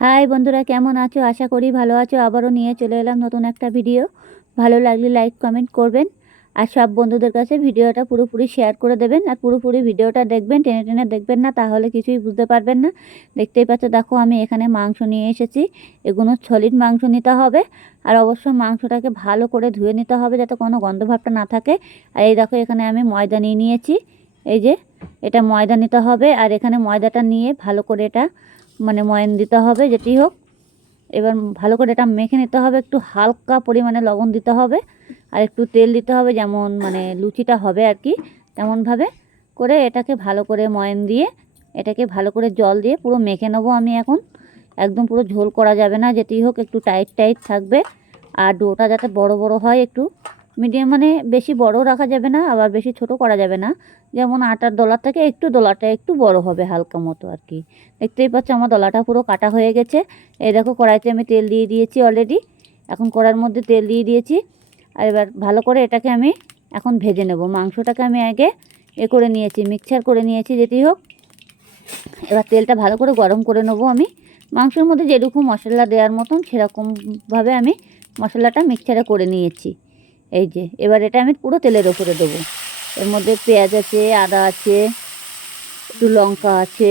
High বন্ধুরা, কেমন আছো? আশা করি ভালো আছো। আবারও নিয়ে চলে এলাম নতুন একটা ভিডিও। ভালো লাগলে লাইক কমেন্ট করবেন, আর সব বন্ধুদের কাছে ভিডিওটা পুরোপুরি শেয়ার করে দেবেন। আর পুরোপুরি ভিডিওটা দেখবেন, টেনে টেনে দেখবেন না, তাহলে কিছুই বুঝতে পারবেন না। দেখতেই পাচ্ছ, দেখো আমি এখানে মাংস নিয়ে এসেছি। এগুলো সলিড মাংস নিতে হবে, আর অবশ্যই মাংসটাকে ভালো করে ধুয়ে নিতে হবে যাতে কোনো গন্ধভাবটা না থাকে। আর এই দেখো, এখানে আমি ময়দা নিয়ে নিয়েছি। এই যে এটা ময়দা নিতে হবে, আর এখানে ময়দাটা নিয়ে ভালো করে এটা ময়ান দিতে হবে, যেটি হোক। এবার ভালো করে এটা মেখে নিতে হবে, একটু হালকা পরিমাণে লবণ দিতে হবে, আর একটু তেল দিতে হবে, যেমন লুচিটা হবে আর কি, তেমনভাবে করে এটাকে ভালো করে ময়ান দিয়ে এটাকে ভালো করে জল দিয়ে পুরো মেখে নেবো আমি এখন। একদম পুরো ঝোল করা যাবে না, যেটি হোক একটু টাইট টাইট থাকবে। আর ডোটা যাতে বড় বড় হয়, একটু মিডিয়াম, বেশি বড় রাখা যাবে না, আবার বেশি ছোট করা যাবে না। যেমন আটার দলার থেকে একটু দলাটা একটু বড় হবে, হালকা মতো আর কি। দেখতেই পাচ্ছ আমার দলাটা পুরো কাটা হয়ে গেছে। এই দেখো, কড়াইতে আমি তেল দিয়ে দিয়েছি অলরেডি। এখন কড়াইয়ের মধ্যে তেল দিয়ে দিয়েছি। আর এবার ভালো করে এটাকে আমি এখন ভেজে নেব। মাংসটাকে আমি আগে করে নিয়েছি, মিক্সচার করে নিয়েছি, যেটি হোক। এবার তেলটা ভালো করে গরম করে নেবো আমি। মাংসের মধ্যে যেরকম মশলা দেওয়ার মতন সেরকমভাবে আমি মশলাটা মিক্সচারে করে নিয়েছি। এই যে এবার এটা আমি পুরো তেলের ওপরে দেবো। এর মধ্যে পেঁয়াজ আছে, আদা আছে, একটু লঙ্কা আছে,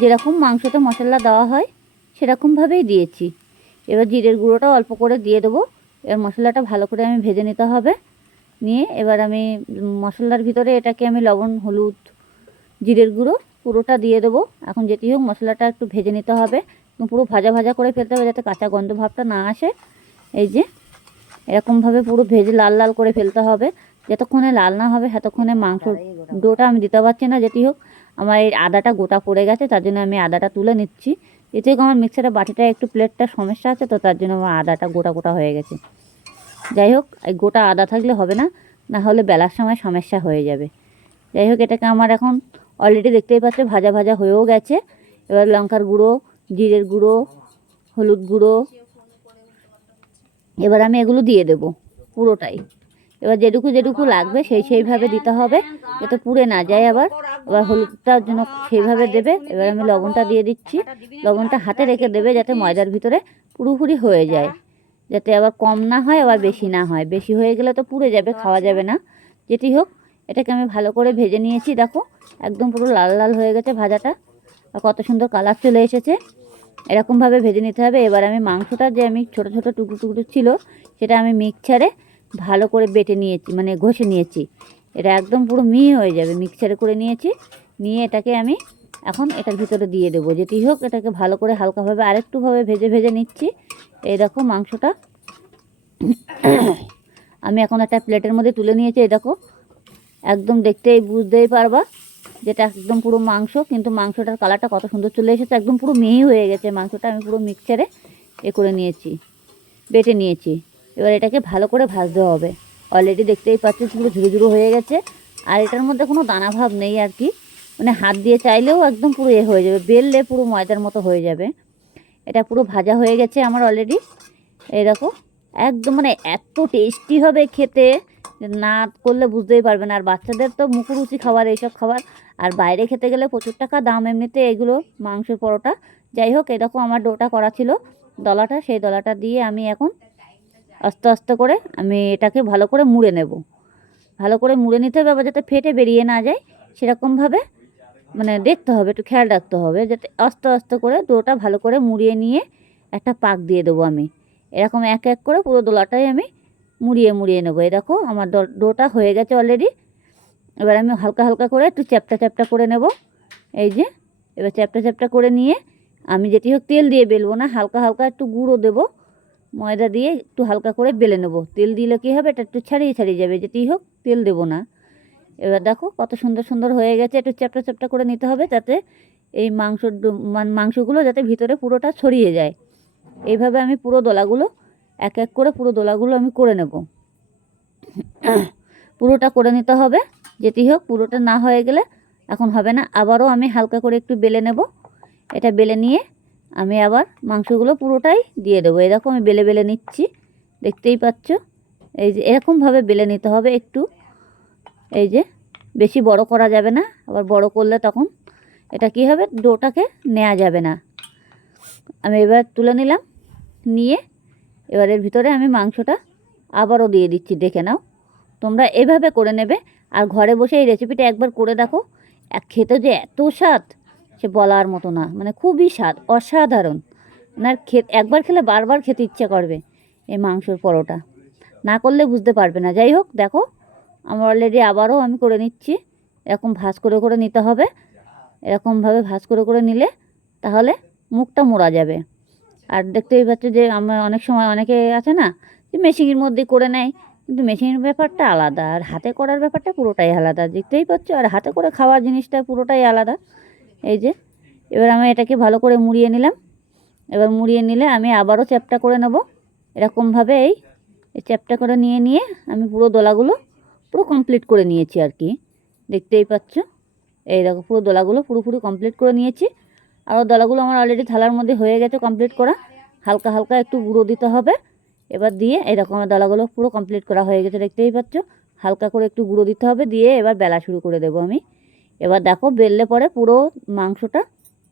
যেরকম মাংসতে মশলা দেওয়া হয় সেরকমভাবেই দিয়েছি। এবার জিরের গুঁড়োটা অল্প করে দিয়ে দেবো। এবার মশলাটা ভালো করে আমি ভেজে নিতে হবে। নিয়ে এবার আমি মশলার ভিতরে এটাকে আমি লবণ, হলুদ, জিরের গুঁড়ো পুরোটা দিয়ে দেবো। এখন যেটি হোক মশলাটা একটু ভেজে নিতে হবে, পুরো ভাজা ভাজা করে ফেলতে হবে যাতে কাঁচা গন্ধ ভাবটা না আসে। এই যে এরকমভাবে পুরো ভেজে লাল লাল করে ফেলতে হবে। যতক্ষণে লাল না হবে ততক্ষণে মাংস ডোটা আমি দিতে পারছি না। যেটি হোক, আমার এই আদাটা গোটা পড়ে গেছে, তার জন্য আমি আদাটা তুলে নিচ্ছি। এতে আমার মিক্সারের বাটিটা একটু প্লেটটা সমস্যা আছে, তো তার জন্য আমার আদাটা গোটা গোটা হয়ে গেছে। যাই হোক, এই গোটা আদা থাকলে হবে না, না হলে বেলার সময় সমস্যা হয়ে যাবে। যাই হোক, এটাকে আমার এখন অলরেডি দেখতেই পাচ্ছ ভাজা ভাজা হয়েও গেছে। এবার লঙ্কার গুঁড়ো, জিরের গুঁড়ো, হলুদ গুঁড়ো, এবার আমি এগুলো দিয়ে দেবো পুরোটাই। এবার যেটুকু যেটুকু লাগবে সেইভাবে দিতে হবে, যাতে পুড়ে না যায়। আবার হলুদটার জন্য সেইভাবে দেবে। এবার আমি লবণটা দিয়ে দিচ্ছি। লবণটা হাতে রেখে দেবে যাতে ময়দার ভিতরে পুরোপুরি হয়ে যায়, যাতে আবার কম না হয় আবার বেশি না হয়। বেশি হয়ে গেলে তো পুড়ে যাবে, খাওয়া যাবে না। যেটি হোক, এটাকে আমি ভালো করে ভেজে নিয়েছি। দেখো একদম পুরো লাল লাল হয়ে গেছে ভাজাটা, আর কত সুন্দর কালার চলে এসেছে। এরকমভাবে ভেজে নিতে হবে। এবার আমি মাংসটা যে আমি ছোটো ছোটো টুকরো টুকরো ছিল, সেটা আমি মিক্সচারে ভালো করে বেটে নিয়েছি, ঘষে নিয়েছি। এটা একদম পুরো মিহি হয়ে যাবে, মিক্সচারে করে নিয়েছি। নিয়ে এটাকে আমি এখন এটার ভিতরে দিয়ে দেবো। যেটি হোক, এটাকে ভালো করে হালকাভাবে আরেকটুভাবে ভেজে ভেজে নিচ্ছি। এই দেখো মাংসটা আমি এখন একটা প্লেটের মধ্যে তুলে নিয়েছি। এই দেখো, একদম দেখতেই বুঝতেই পারবা যেটা একদম পুরো মাংস, কিন্তু মাংসটার কালারটা কত সুন্দর চলে এসেছে, একদম পুরো মিহি হয়ে গেছে মাংসটা। আমি পুরো মিক্সচারে করে নিয়েছি, বেটে নিয়েছি। এবার এটাকে ভালো করে ভাজতে হবে। অলরেডি দেখতেই পাচ্ছি পুরো ঝুরো ঝুরো হয়ে গেছে, আর এটার মধ্যে কোনো দানা ভাব নেই আর কি। হাত দিয়ে চাইলেও একদম পুরো হয়ে যাবে, বেললে পুরো ময়দার মতো হয়ে যাবে। এটা পুরো ভাজা হয়ে গেছে আমার অলরেডি। এই দেখো, একদম এত টেস্টি হবে খেতে, না করলে বুঝতেই পারবে না। আর বাচ্চাদের তো মুখরুচি খাবার এইসব খাবার, আর বাইরে খেতে গেলে প্রচুর টাকা দাম এমনিতে এগুলো মাংসের পরোটা। যাই হোক, এরকম আমার ডোটা করা ছিল, দলাটা, সেই দলাটা দিয়ে আমি এখন আস্তে আস্তে করে আমি এটাকে ভালো করে মুড়ে নেব। ভালো করে মুড়ে নিতে হবে, আবার যাতে ফেটে বেরিয়ে না যায় সেরকমভাবে দেখতে হবে, একটু খেয়াল রাখতে হবে, যাতে আস্তে আস্তে করে ডোটা ভালো করে মুড়িয়ে নিয়ে একটা পাক দিয়ে দেবো আমি। এরকম এক এক করে পুরো দোলাটাই আমি মুড়িয়ে মুড়িয়ে নেবো। এই দেখো আমার ডোটা হয়ে গেছে অলরেডি। এবার আমি হালকা হালকা করে একটু চ্যাপটা চ্যাপটা করে নেব। এই যে এবার চ্যাপটা চ্যাপটা করে নিয়ে আমি যেটি হোক তেল দিয়ে বেলবো না, হালকা হালকা একটু গুঁড়ো দেবো, ময়দা দিয়ে একটু হালকা করে বেলে নেবো। তেল দিলে কী হবে, এটা একটু ছাড়িয়ে ছাড়িয়ে যাবে, যেটি হোক তেল দেবো না। এবার দেখো কত সুন্দর সুন্দর হয়ে গেছে। একটু চ্যাপটা চ্যাপটা করে নিতে হবে, যাতে এই মাংসগুলো যাতে ভিতরে পুরোটা ছড়িয়ে যায়। এইভাবে আমি পুরো দোলাগুলো এক এক করে পুরো দোলাগুলো আমি করে নেব। পুরোটা করে নিতে হবে, যেটি হোক পুরোটা না হয়ে গেলে এখন হবে না। আবারও আমি হালকা করে একটু বেলে নেব। এটা বেলে নিয়ে আমি আবার মাংসগুলো পুরোটাই দিয়ে দেবো। এরকম আমি বেলে বেলে নিচ্ছি, দেখতেই পাচ্ছ। এই যে এরকমভাবে বেলে নিতে হবে একটু। এই যে বেশি বড় করা যাবে না, আবার বড় করলে তখন এটা কি হবে, ডোটাকে নেওয়া যাবে না। আমি এবার তুলে নিলাম, নিয়ে এবার এর ভিতরে আমি মাংসটা আবারও দিয়ে দিচ্ছি। দেখে নাও, তোমরা এভাবে করে নেবে। আর ঘরে বসে এই রেসিপিটা একবার করে দেখো, খেতে যে এত স্বাদ সে বলার মতো না, মানে খুবই স্বাদ, অসাধারণ। না একবার খেলে বারবার খেতে ইচ্ছে করবে এই মাংসর পরোটা, না করলে বুঝতে পারবে না। যাই হোক, দেখো আমার অলরেডি আবারও আমি করে নিচ্ছি। এরকম ভাঁজ করে করে নিতে হবে, এরকমভাবে ভাঁজ করে করে নিলে তাহলে মুখটা মোড়া যাবে। আর দেখতেই পাচ্ছ যে আমার অনেক সময় অনেকে আছে না যে মেশিনের মধ্যে করে নেয়, কিন্তু মেশিনের ব্যাপারটা আলাদা আর হাতে করার ব্যাপারটা পুরোটাই আলাদা, দেখতেই পাচ্ছ। আর হাতে করে খাওয়ার জিনিসটা পুরোটাই আলাদা। এই যে এবার আমি এটাকে ভালো করে মুড়িয়ে নিলাম। এবার মুড়িয়ে নিলে আমি আবারও চ্যাপটা করে নেব এরকমভাবে। এই চ্যাপটা করে নিয়ে নিয়ে আমি পুরো দোলাগুলো পুরো কমপ্লিট করে নিয়েছি আর কি, দেখতেই পাচ্ছ। এই দেখো পুরো দোলাগুলো পুরোপুরি কমপ্লিট করে নিয়েছি। আরও দলাগুলো আমার অলরেডি থালার মধ্যে হয়ে গেছে কমপ্লিট করা। হালকা হালকা একটু গুঁড়ো দিতে হবে এবার দিয়ে, এরকম দলাগুলো পুরো কমপ্লিট করা হয়ে গেছে, দেখতেই পাচ্ছ। হালকা করে একটু গুঁড়ো দিতে হবে, দিয়ে এবার বেলা শুরু করে দেবো আমি। এবার দেখো বেললে পরে পুরো মাংসটা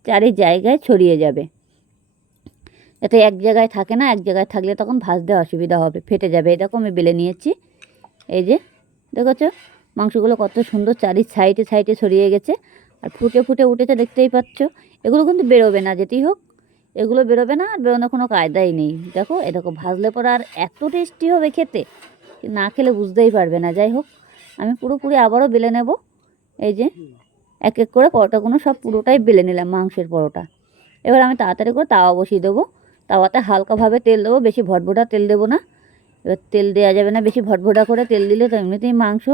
চারি জায়গায় ছড়িয়ে যাবে, যাতে এক জায়গায় থাকে না। এক জায়গায় থাকলে তখন ভাজতে অসুবিধা হবে, ফেটে যাবে। এই দেখো আমি বেলে নিয়েছি। এই যে দেখেছো মাংসগুলো কত সুন্দর চারি সাইডে সাইডে ছড়িয়ে গেছে আর ফুটে ফুটে উঠেছে, দেখতেই পাচ্ছ। এগুলো কিন্তু বেরোবে না, যেতেই হোক এগুলো বেরোবে না, আর বেরোনোর কোনো কায়দাই নেই। দেখো এ দেখো ভাজলে পরে আর এত টেস্টি হবে খেতে, না খেলে বুঝতেই পারবে না। যাই হোক, আমি পুরোপুরি আবারও বেলে নেব। এই যে এক এক করে পরোটাগুলো সব পুরোটাই বেলে নিলাম, মাংসের পরোটা। এবার আমি তাড়াতাড়ি করে তাওয়া বসিয়ে দেবো। তাওয়াতে হালকাভাবে তেল দেবো, বেশি ভটভটা তেল দেবো না। এবার তেল দেওয়া যাবে না বেশি ভটভটা করে, তেল দিলে তো এমনিতেই মাংস,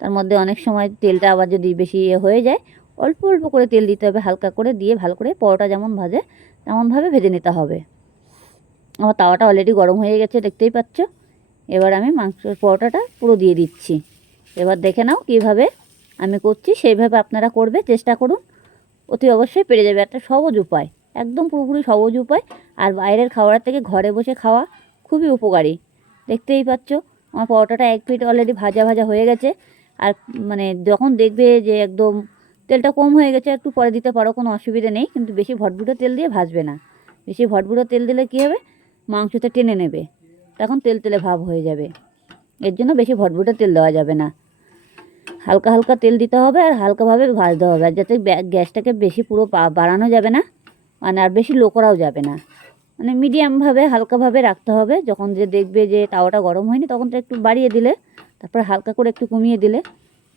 তার মধ্যে অনেক সময় তেলটা আবার যদি বেশি হয়ে যায়, অল্প অল্প করে তেল দিতে হবে, হালকা করে দিয়ে ভালো করে পরোটা যেমন ভাজে তেমনভাবে ভেজে নিতে হবে। আমার তাওয়াটা অলরেডি গরম হয়ে গেছে, দেখতেই পাচ্ছ। এবার আমি মাংসের পরোটাটা পুরো দিয়ে দিচ্ছি। এবার দেখে নাও কীভাবে আমি করছি, সেইভাবে আপনারা করবে, চেষ্টা করুন, অতি অবশ্যই পেরে যাবে। একটা সহজ উপায়, একদম পুরোপুরি সহজ উপায়। আর বাইরের খাবার থেকে ঘরে বসে খাওয়া খুবই উপকারী, দেখতেই পাচ্ছ। আমার পরোটাটা এক পিঠ অলরেডি ভাজা ভাজা হয়ে গেছে। আর মানে যখন দেখবে যে একদম তেলটা কম হয়ে গেছে, একটু পরে দিতে পারো, কোনো অসুবিধা নেই, কিন্তু বেশি ভটভুটো তেল দিয়ে ভাজবে না। বেশি ভটভুটো তেল দিলে কী হবে, মাংসতে টেনে নেবে, তখন তেল তেলে ভাব হয়ে যাবে। এর জন্য বেশি ভটভুটো তেল দেওয়া যাবে না, হালকা হালকা তেল দিতে হবে আর হালকাভাবে ভাজতে হবে। আর যাতে গ্যাসটাকে বেশি পুরো বাড়ানো যাবে না, মানে আর বেশি লো করাও যাবে না, মানে মিডিয়ামভাবে হালকাভাবে রাখতে হবে। যখন যে দেখবে যে তাওয়াটা গরম হয়নি, তখন তো একটু বাড়িয়ে দিলে, তারপরে হালকা করে একটু কমিয়ে দিলে।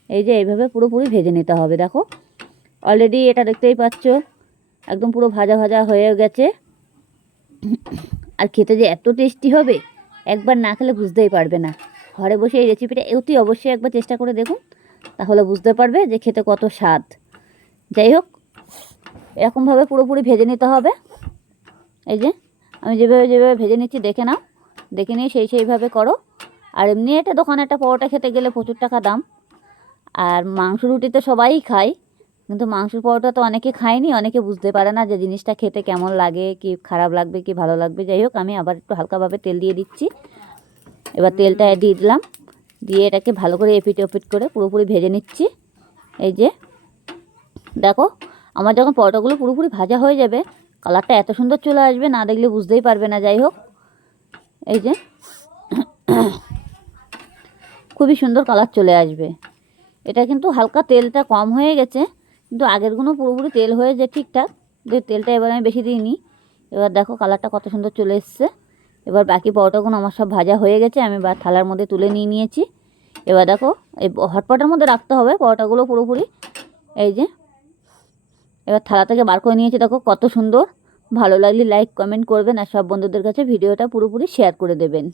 এই যে এইভাবে পুরোপুরি ভেজে নিতে হবে। দেখো অলরেডি এটা দেখতেই পাচ্ছ একদম পুরো ভাজা ভাজা হয়ে গেছে। আর খেতে যে এত টেস্টি হবে, একবার না খেলে বুঝতেই পারবে না। ঘরে বসে এই রেসিপিটা অতি অবশ্যই একবার চেষ্টা করে দেখুন, তাহলে বুঝতে পারবে যে খেতে কত স্বাদ। যাই হোক, এরকমভাবে পুরোপুরি ভেজে নিতে হবে। এই যে আমি যেভাবে যেভাবে ভেজে নিচ্ছি দেখে নাও, দেখে নিয়ে সেইভাবে করো। আর এমনি এটা দোকানে একটা পরোটা খেতে গেলে প্রচুর টাকা দাম। আর মাংস রুটি তো সবাই খায়, কিন্তু মাংসের পরোটা তো অনেকে খায়নি, অনেকে বুঝতে পারে না যে জিনিসটা খেতে কেমন লাগে, কি খারাপ লাগবে কি ভালো লাগবে। যাই হোক, আমি আবার একটু হালকাভাবে তেল দিয়ে দিচ্ছি। এবার তেলটা দিয়ে দিলাম, দিয়ে এটাকে ভালো করে এপিট ওপিট করে পুরোপুরি ভেজে নিচ্ছি। এই যে দেখো আমার যখন পরোটাগুলো পুরোপুরি ভাজা হয়ে যাবে, কালারটা এত সুন্দর চলে আসবে, না দেখলে বুঝতেই পারবে না। যাই হোক, এই যে খুবই সুন্দর কালার চলে আসবে। এটা কিন্তু হালকা তেলটা কম হয়ে গেছে, কিন্তু আগেরগুলো পুরোপুরি তেল হয়ে যায় ঠিকঠাক, যে তেলটা এবার আমি বেশি দিইনি। এবার দেখো কালারটা কত সুন্দর চলে এসছে। এবার বাকি পরোটাগুলো আমার সব ভাজা হয়ে গেছে, আমি থালার মধ্যে তুলে নিয়েছি। এবার দেখো এই হটপটের মধ্যে রাখতে হবে পরোটাগুলো পুরোপুরি। এই যে এবার থালা থেকে বার করে নিয়েছি, দেখো কত সুন্দর। ভালো লাগলে লাইক কমেন্ট করবেন, আর সব বন্ধুদের কাছে ভিডিওটা পুরোপুরি শেয়ার করে দেবেন।